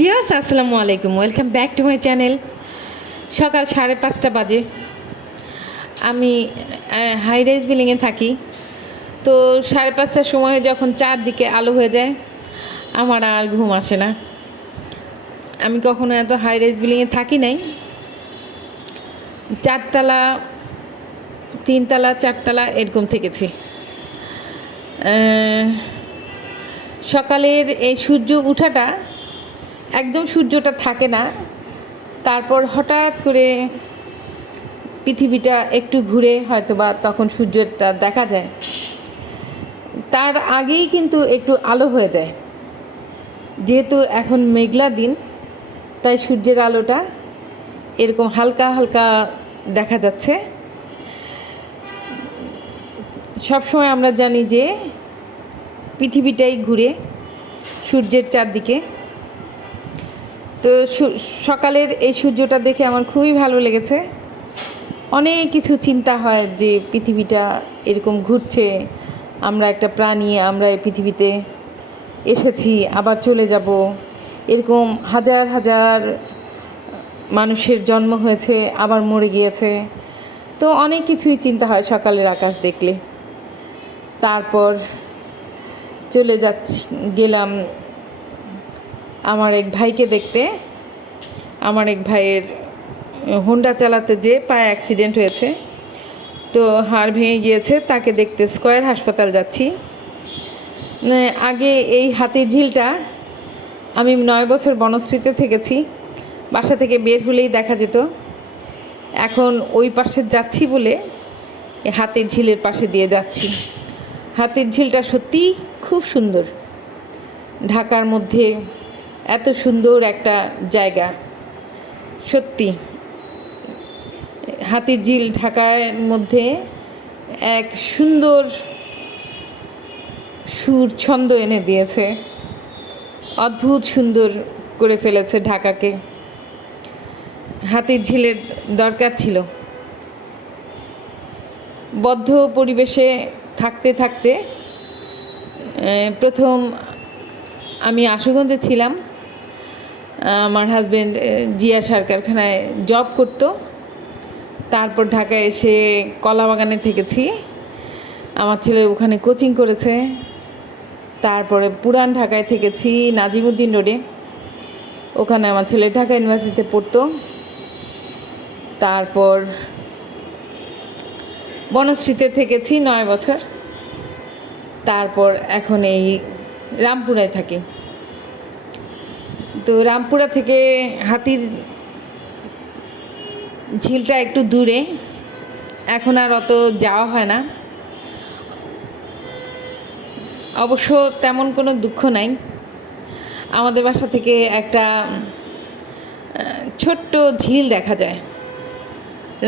Viewers আসসালামু আলাইকুম। Welcome back to my channel সকাল সাড়ে পাঁচটা বাজে। আমি হাই রাইজ বিল্ডিংয়ে থাকি। তো সাড়ে পাঁচটার সময় যখন চারদিকে আলো হয়ে যায়, আমার আর ঘুম আসে না। আমি কখনো এত হাই রাইজ বিল্ডিংয়ে থাকি নাই। চারতলা, তিনতলা, চারতলা এরকম থেকেছি। সকালের এই সূর্য উঠাটা একদম সূর্যটা থাকে না। তারপর হঠাৎ করে পৃথিবীটা একটু ঘুরে হয়তো বা তখন সূর্যটা দেখা যায়। তার আগেই কিন্তু একটু আলো হয়ে যায়। যেহেতু এখন মেঘলা দিন, তাই সূর্যের আলোটা এরকম হালকা হালকা দেখা যাচ্ছে। সবসময় আমরা জানি যে পৃথিবীটাই ঘুরে সূর্যের চারদিকে তো সকালের এই সূর্যটা দেখে আমার খুবই ভালো লেগেছে। অনেক কিছু চিন্তা হয় যে পৃথিবীটা এরকম ঘুরছে, আমরা একটা প্রাণী, আমরা এই পৃথিবীতে এসেছি, আবার চলে যাব। এরকম হাজার হাজার মানুষের জন্ম হয়েছে, আবার মরে গিয়েছে। তো অনেক কিছুই চিন্তা হয় সকালের আকাশ দেখলে। তারপর চলে যাচ্ছি, গেলাম আমার এক ভাইকে দেখতে, আমার এক ভাইয়ের হোন্ডা চালাতে যে পায়ে অ্যাক্সিডেন্ট হয়েছে, তো হাড় ভেঙে গিয়েছে, তাকে দেখতে স্কয়ার হাসপাতাল যাচ্ছি। মানে আগে এই হাতির ঝিলটা আমি নয় বছর বনশ্রীতে থেকেছি, বাসা থেকে বের হলেই দেখা যেত। এখন ওই পাশে যাচ্ছি বলে হাতির ঝিলের পাশে দিয়ে যাচ্ছি। হাতির ঝিলটা সত্যিই খুব সুন্দর। ঢাকার মধ্যে এত সুন্দর একটা জায়গা। সত্যি। হাতির ঝিল ঢাকার মধ্যে এক সুন্দর সুর ছন্দ এনে দিয়েছে। অদ্ভুত সুন্দর করে ফেলেছে ঢাকাকে। হাতির ঝিলের দরকার ছিল। বদ্ধ পরিবেশে থাকতে থাকতে প্রথম আমি আশুগঞ্জে ছিলাম। আমার হাজব্যান্ড জিয়া সার কারখানায় জব করতো। তারপর ঢাকায় এসে কলা বাগানে থেকেছি। আমার ছেলে ওখানে কোচিং করেছে। তারপরে পুরান ঢাকায় থেকেছি, নাজিমুদ্দিন রোডে। ওখানে আমার ছেলে ঢাকা ইউনিভার্সিটিতে পড়তো। তারপর বনশ্রীতে থেকেছি নয় বছর। তারপর এখন এই রামপুরায় থাকি। তো রামপুরা থেকে হাতির ঝিলটা একটু দূরে। এখন আর অত যাওয়া হয় না। অবশ্য তেমন কোনো দুঃখ নাই। আমাদের বাসা থেকে একটা ছোট্ট ঝিল দেখা যায়।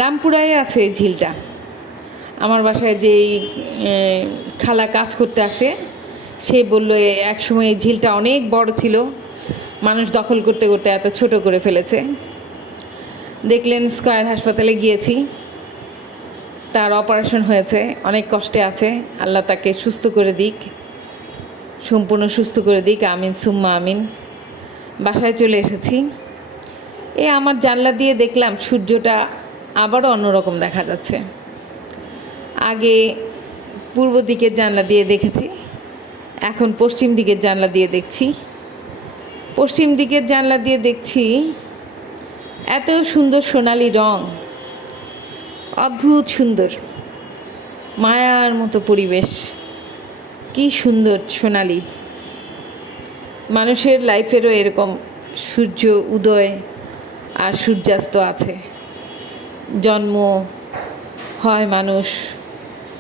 রামপুরায় আছে ঝিলটা। আমার বাসায় যেই খালা কাজ করতে আসে, সে বলল এক সময় ঝিলটা অনেক বড় ছিল। মানুষ দখল করতে করতে এত ছোট করে ফেলেছে। দেখলেন স্কয়ার হাসপাতালে গিয়েছি। তার অপারেশন হয়েছে, অনেক কষ্টে আছে। আল্লাহ তাকে সুস্থ করে দিক, সম্পূর্ণ সুস্থ করে দিক, আমিন, সুম্মা আমিন। বাসায় চলে এসেছি। এ আমার জানলা দিয়ে দেখলাম সূর্যটা আবারও অন্যরকম দেখা যাচ্ছে। আগে পূর্ব দিকের জানলা দিয়ে দেখেছি, এখন পশ্চিম দিকের জানলা দিয়ে দেখছি। পশ্চিম দিকের জানলা দিয়ে দেখছি এত সুন্দর সোনালি রং। অদ্ভুত সুন্দর। মায়ার মতো পরিবেশ। কি সুন্দর সোনালি। মানুষের লাইফেরও এরকম সূর্য উদয় আর সূর্যাস্ত আছে। জন্ম হয় মানুষ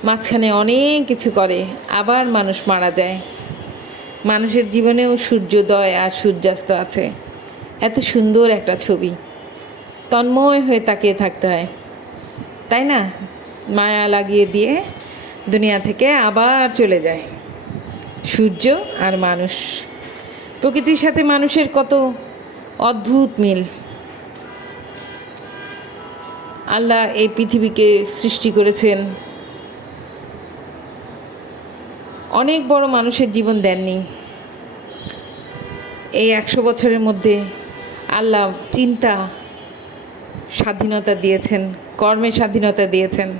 মাঝখানে অনেক কিছু করে, আবার মানুষ মারা যায়। মানুষের জীবনেও সূর্যোদয় আর সূর্যাস্ত আছে। এত সুন্দর একটা ছবি। তন্ময় হয়ে তাকিয়ে থাকতে হয়। তাই না? মায়া লাগিয়ে দিয়ে দুনিয়া থেকে আবার চলে যায়। সূর্য আর মানুষ। প্রকৃতির সাথে মানুষের কত অদ্ভুত মিল। আল্লাহ এই পৃথিবীকে সৃষ্টি করেছেন অনেক বড় মানুষের জীবন দেননি। এই একশো বছরের মধ্যে আল্লাহ চিন্তা, স্বাধীনতা দিয়েছেন, কর্মের স্বাধীনতা দিয়েছেন।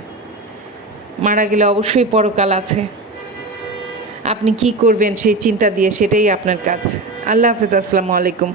মারা গেলে অবশ্যই পরকাল আছে। আপনি কি করবেন সেই চিন্তা দিয়ে সেটাই আপনার কাজ। আল্লাহ হাফিজ, আসসালামু আলাইকুম।